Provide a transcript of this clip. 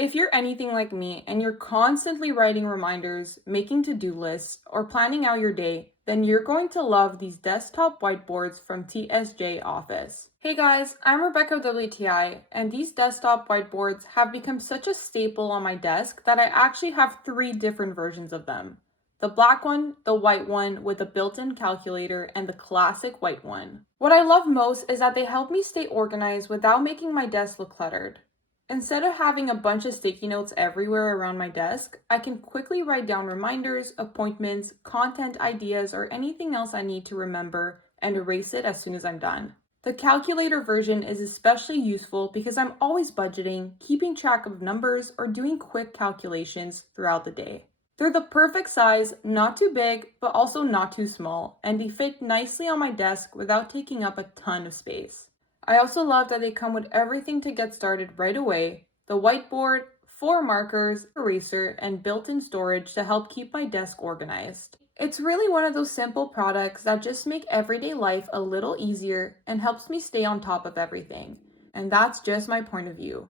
If you're anything like me and you're constantly writing reminders, making to-do lists, or planning out your day, then you're going to love these desktop whiteboards from TSJ Office. Hey guys, I'm Rebecca WTI, and these desktop whiteboards have become such a staple on my desk that I actually have 3 different versions of them. The black one, the white one with a built-in calculator, and the classic white one. What I love most is that they help me stay organized without making my desk look cluttered. Instead of having a bunch of sticky notes everywhere around my desk, I can quickly write down reminders, appointments, content ideas, or anything else I need to remember and erase it as soon as I'm done. The calculator version is especially useful because I'm always budgeting, keeping track of numbers, or doing quick calculations throughout the day. They're the perfect size, not too big, but also not too small, and they fit nicely on my desk without taking up a ton of space. I also love that they come with everything to get started right away: the whiteboard, 4 markers, eraser, and built-in storage to help keep my desk organized. It's really one of those simple products that just make everyday life a little easier and helps me stay on top of everything. And that's just my point of view.